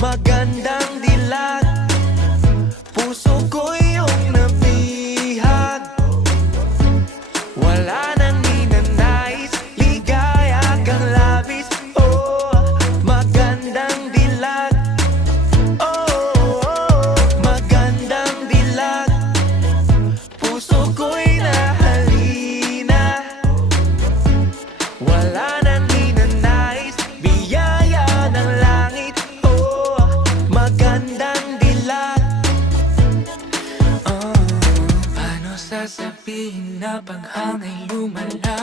magandang dilag. Puso ko iyong nabihag. Wala nang ninanais, ligaya kang labis. Oh, magandang dilag. Oh, magandang dilag. Puso ko'y nahalina. Wala nang ninanais, biyaya ng langit. Oh, magandang dilag. Paano sasabihin na paghangay lumala?